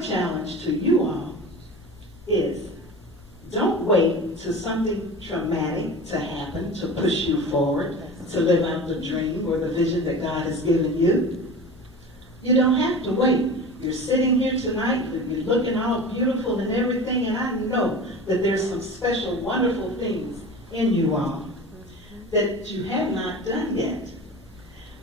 my challenge to you all is don't wait till something traumatic to happen to push you forward, to live out the dream or the vision that God has given you. You don't have to wait. You're sitting here tonight, you're looking all beautiful and everything, and I know that there's some special, wonderful things in you all that you have not done yet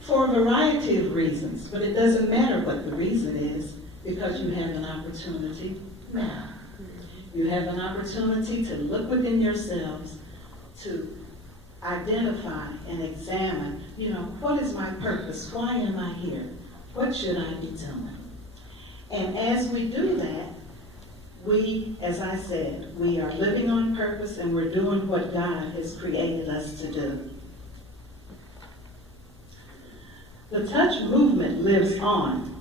for a variety of reasons, but it doesn't matter what the reason is because you have an opportunity now. You have an opportunity to look within yourselves, to identify and examine, what is my purpose? Why am I here? What should I be doing? And as we do that, we, as I said, we are living on purpose and we're doing what God has created us to do. The touch movement lives on.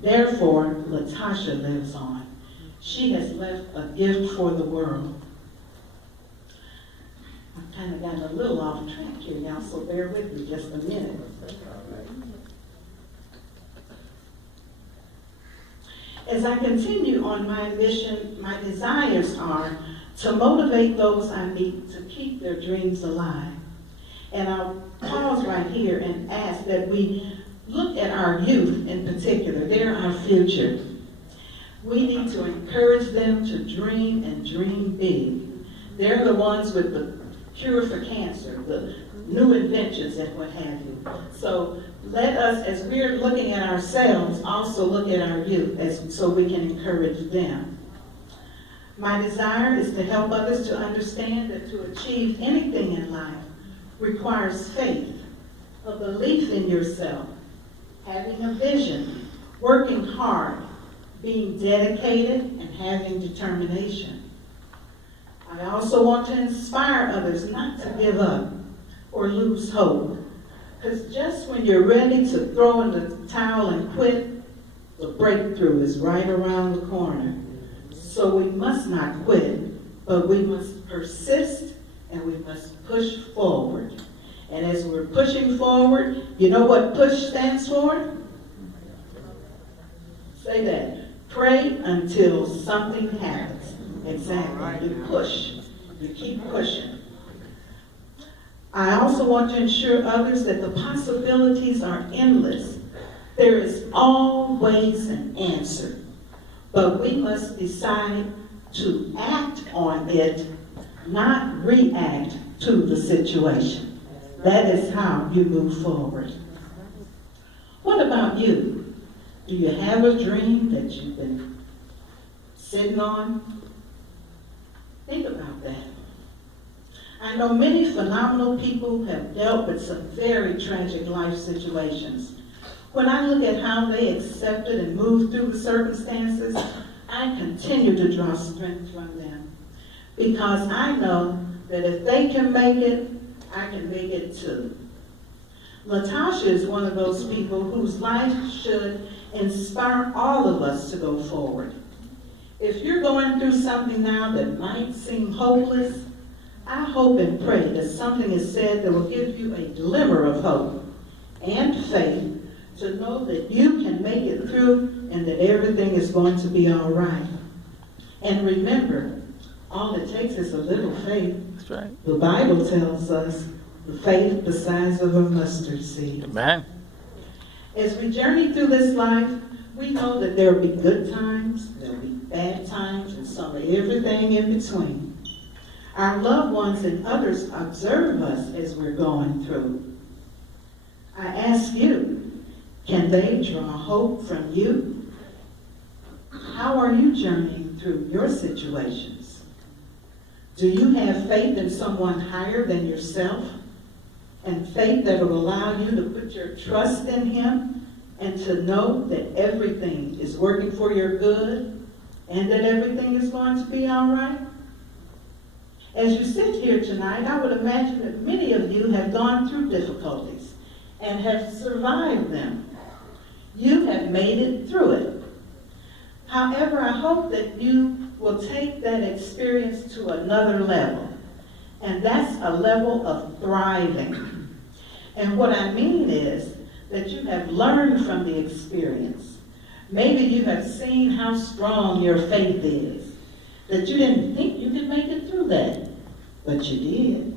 Therefore, Latasha lives on. She has left a gift for the world. I've kind of gotten a little off track here now, so bear with me just a minute. As I continue on my mission, my desires are to motivate those I meet to keep their dreams alive. And I'll pause right here and ask that we look at our youth in particular. They're our future. We need to encourage them to dream and dream big. They're the ones with the cure for cancer, the new inventions and what have you. So let us, as we're looking at ourselves, also look at our youth so we can encourage them. My desire is to help others to understand that to achieve anything in life requires faith, a belief in yourself, having a vision, working hard, being dedicated, and having determination. I also want to inspire others not to give up or lose hope. Because just when you're ready to throw in the towel and quit, the breakthrough is right around the corner. So we must not quit, but we must persist and we must push forward. And as we're pushing forward, you know what push stands for? Say that. Pray until something happens. Exactly. You push. You keep pushing. I also want to ensure others that the possibilities are endless. There is always an answer. But we must decide to act on it, not react to the situation. That is how you move forward. What about you? Do you have a dream that you've been sitting on? Think about that. I know many phenomenal people have dealt with some very tragic life situations. When I look at how they accepted and moved through the circumstances, I continue to draw strength from them. Because I know that if they can make it, I can make it too. Latasha is one of those people whose life should inspire all of us to go forward. If you're going through something now that might seem hopeless, I hope and pray that something is said that will give you a glimmer of hope and faith to know that you can make it through and that everything is going to be all right. And remember, all it takes is a little faith. That's right. The Bible tells us the faith the size of a mustard seed. Amen. As we journey through this life, we know that there will be good times, there will be bad times, and some of everything in between. Our loved ones and others observe us as we're going through. I ask you, can they draw hope from you? How are you journeying through your situations? Do you have faith in someone higher than yourself? And faith that will allow you to put your trust in him and to know that everything is working for your good and that everything is going to be all right? As you sit here tonight, I would imagine that many of you have gone through difficulties and have survived them. You have made it through it. However, I hope that you will take that experience to another level, and that's a level of thriving. And what I mean is that you have learned from the experience. Maybe you have seen how strong your faith is, that you didn't think you could make it through that, but you did.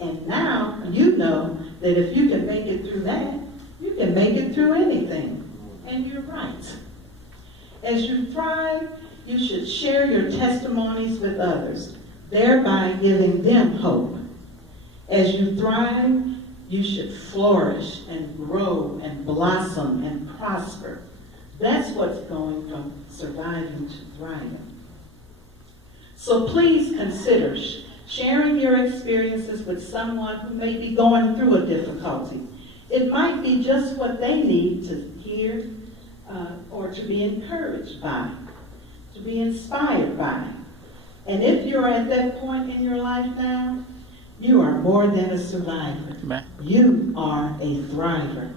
And now you know that if you can make it through that, you can make it through anything. And you're right. As you thrive, you should share your testimonies with others, thereby giving them hope. As you thrive, you should flourish and grow and blossom and prosper. That's what's going from surviving to thriving. So please consider sharing your experiences with someone who may be going through a difficulty. It might be just what they need to hear or to be encouraged by, to be inspired by. And if you're at that point in your life now, you are more than a survivor. Amen. You are a thriver.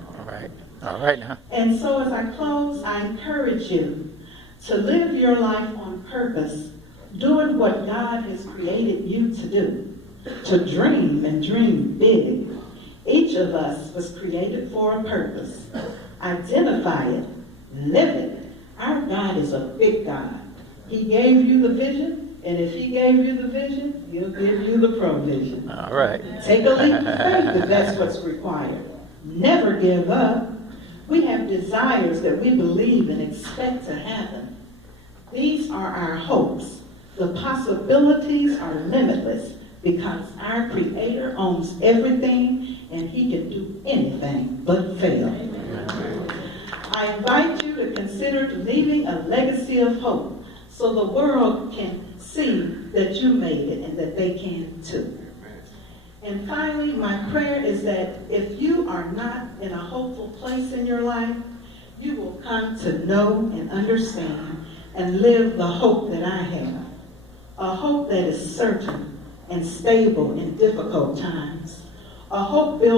All right now. And so as I close, I encourage you to live your life on purpose, doing what God has created you to do, to dream and dream big. Each of us was created for a purpose. Identify it, live it. Our God is a big God. He gave you the vision, and if he gave you the vision, he'll give you the provision. All right. Take a leap of faith if that's what's required. Never give up. We have desires that we believe and expect to happen. These are our hopes. The possibilities are limitless because our Creator owns everything and he can do anything but fail. I invite you to consider leaving a legacy of hope so the world can see that you made it and that they can too. And finally, my prayer is that if you are not in a hopeful place in your life, you will come to know and understand and live the hope that I have. A hope that is certain and stable in difficult times. A hope built